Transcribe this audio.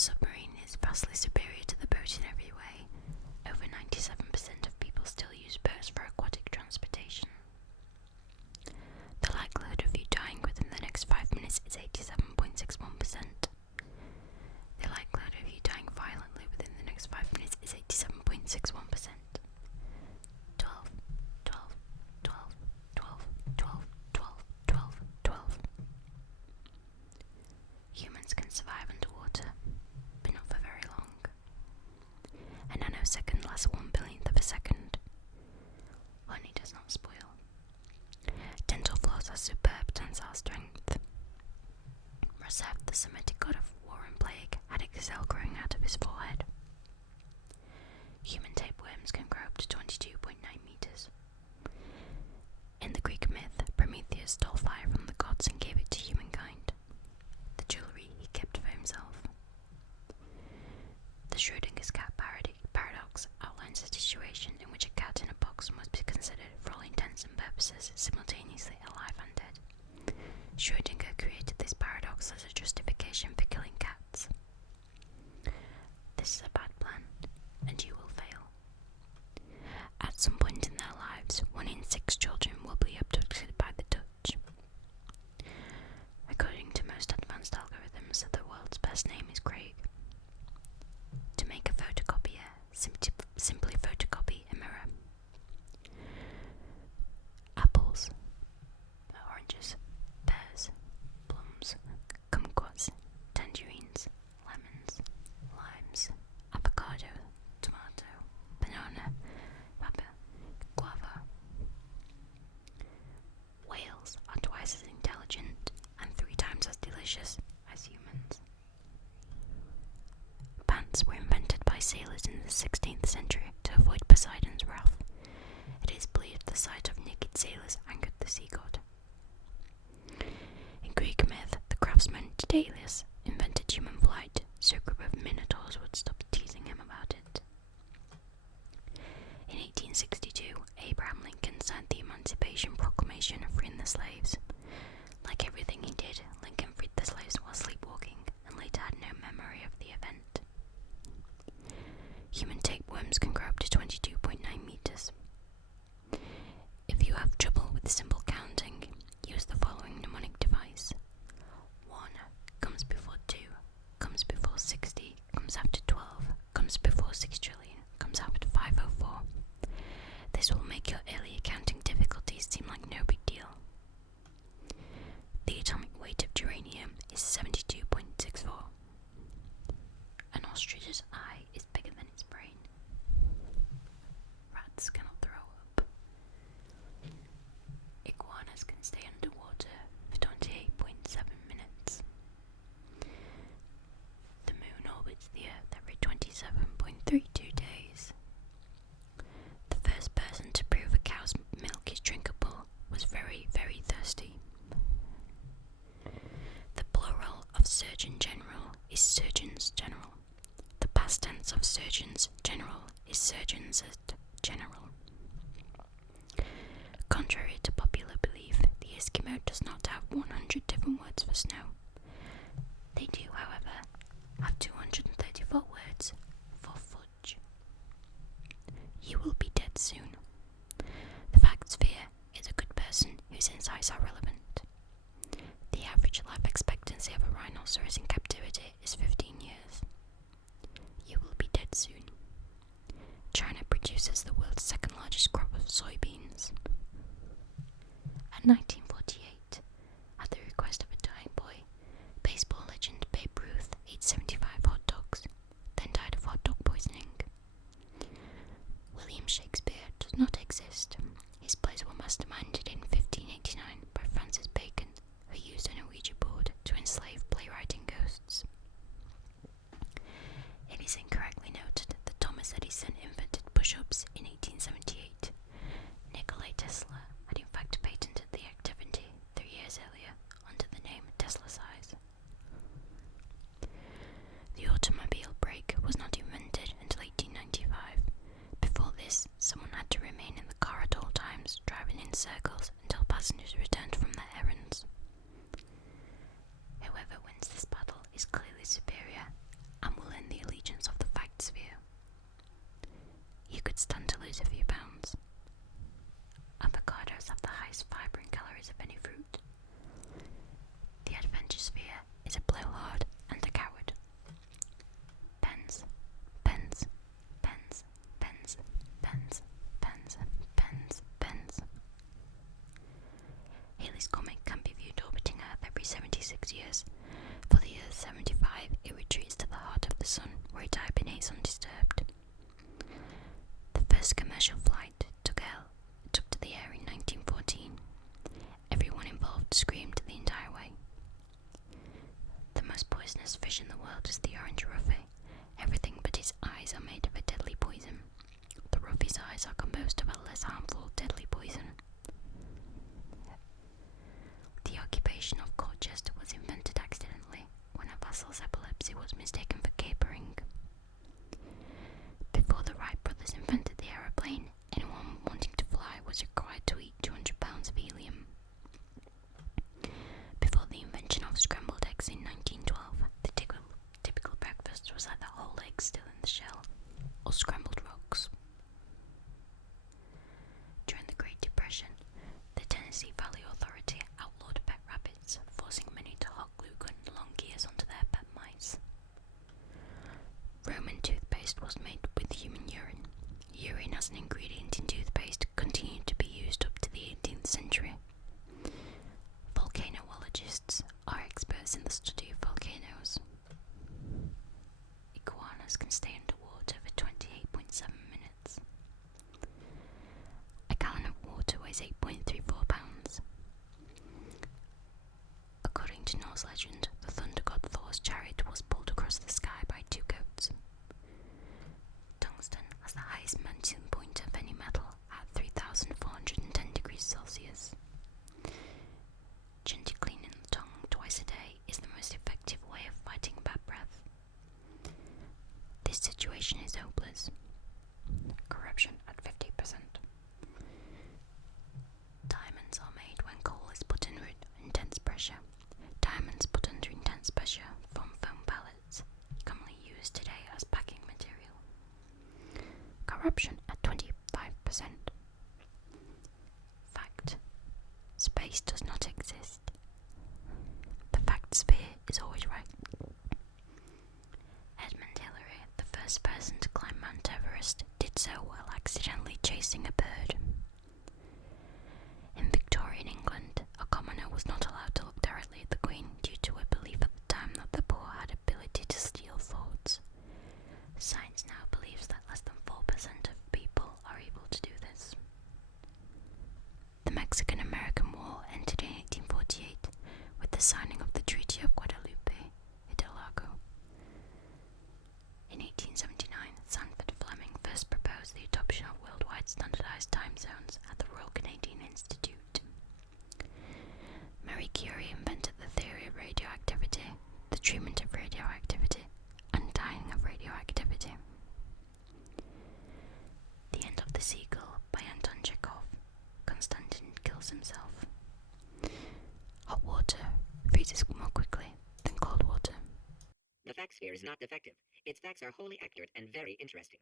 submarine is vastly superior to the boat in every way. Over 97% of people still use boats for aquatic transportation. The likelihood of you dying within the next 5 minutes is 87.61%. The likelihood of you dying violently within the next 5 minutes is 87.61%. 12, 12, 12, 12, 12, 12, 12, 12. Humans can survive underwater, but not for very long. A nanosecond lasts 1/1000th of a second. Honey does not spoil. Dental floss has superb tensile strength. Rusev, the Semitic god of war and plague, had a gazelle growing out of his forehead. Human tapeworms can grow up to 22.9 meters. In the Greek myth, Prometheus stole fire from the gods and gave it to humankind. The jewellery he kept for himself. The Schrödinger's cat paradox outlines a situation in which a cat in a box must be considered, for all intents and purposes, simultaneously alive and dead. Schrödinger created this paradox as a justification for killing cats. This is a bad plan, and you will fail. At some point in their lives, 1 in 6 children will be abducted by the Dutch. According to most advanced algorithms, the world's best name is Craig. To make a photocopier, simply photocopy a mirror. Apples, oranges, pears, plums, kumquats, tangerines, lemons, limes, avocado, tomato, banana, papaya, guava. Whales are twice as intelligent and 3 times as delicious as humans. Pants were invented by sailors in the 16th century to avoid Poseidon's wrath. It is believed the sight of naked sailors angered the sea god. In Greek myth, the craftsman Daedalus invented human flight so a group of minotaurs would stop teasing him about it. In 1862, Abraham Lincoln signed the Emancipation Proclamation freeing the slaves. Like everything he did, Lincoln freed the slaves while sleepwalking and later had no memory of the event. Human tapeworms can grow up to 22.9 meters. If you have trouble with simple counting, use the following mnemonic device. 1 comes before 2, comes before 60, comes after 12, comes before 6 trillion, comes after 504. This will make your earlier counting difficulties seem like no big deal. The atomic weight of geranium is 72.64. An ostrich's eye is bigger than its brain. Rats cannot throw up. Iguanas can stay underwater for 28.7 minutes. The moon orbits the Earth every 27.32 days. The first person to prove a cow's milk is drinkable was very, very thirsty. The plural of Surgeon General is Surgeons General. The past tense of Surgeons General is Surgeons General. Contrary to popular belief, the Eskimo does not have 100 different words for snow. They do, however, have 234 words for fudge. You will be dead soon. The fact sphere is a good person whose insights are relevant. The average life expectancy of a rhinoceros in captivity is 15 years. You will be dead soon. China produces the world's second largest crop of soybeans. In 1948, at the request of a dying boy, baseball legend Babe Ruth ate 75 hot dogs, then died of hot dog poisoning. William Shakespeare does not exist. His plays were masterminded in 1589 by Francis Bacon, who used an Ouija board to enslave playwrights. the sun, where it hibernates undisturbed. The first commercial flight took to the air in 1914. Everyone involved screamed the entire way. The most poisonous fish in the world is the orange roughy. Everything but his eyes are made of a deadly poison. The roughy's eyes are composed of a less harmful deadly poison. The occupation of court jester was invented accidentally when a vassal's epilepsy was mistaken for capering. Before the Wright brothers invented the aeroplane, anyone wanting to fly was required to eat 200 pounds of helium. Before the invention of scrambled eggs in 1912, the typical breakfast was either whole eggs still in the shell or scrambled rocks. During the Great Depression, the Tennessee Valley Authority outlawed pet rabbits, forcing many to hot glue gun long gears onto their pet mice. Roman toothpaste was made with human urine. Urine as an ingredient in toothpaste continued to be used up to the 18th century. Volcanologists are experts in the study of volcanoes. Iguanas can stay underwater for 28.7 minutes. A gallon of water weighs 8.34 pounds. According to Norse legend, the thunder god Thor's chariot was pulled across the sky by two goats. Tungsten has the highest melting point of any metal at 3,410 degrees Celsius. Gently cleaning the tongue twice a day is the most effective way of fighting bad breath. This situation is hopeless. Corruption at 50%. Diamonds are made when coal is put under intense pressure. Diamonds put under intense pressure form foam pellets, commonly used today as packing material. Corruption at 25%. Fact: space does not exist. The fact sphere is always right. Edmund Hillary, the first person to climb Mount Everest, did so while accidentally chasing a bird. In Victorian England, a commoner was not allowed to look directly at the Queen due to a belief at the time that the poor had ability to steal thoughts. Science now believes that less than 4% of people are able to do this. The Mexican-American War ended in 1848 with the signing of the Treaty of Guadalupe Hidalgo. In 1879, Sanford Fleming first proposed the adoption of worldwide standardized time zones at the Royal Canadian Institute. Marie Curie invented the theory of radioactivity, the treatment of radioactivity, and dying of radioactivity. The End of the Seagull by Anton Chekhov. Konstantin kills himself. Hot water freezes more quickly than cold water. The fact sphere is not defective. Its facts are wholly accurate and very interesting.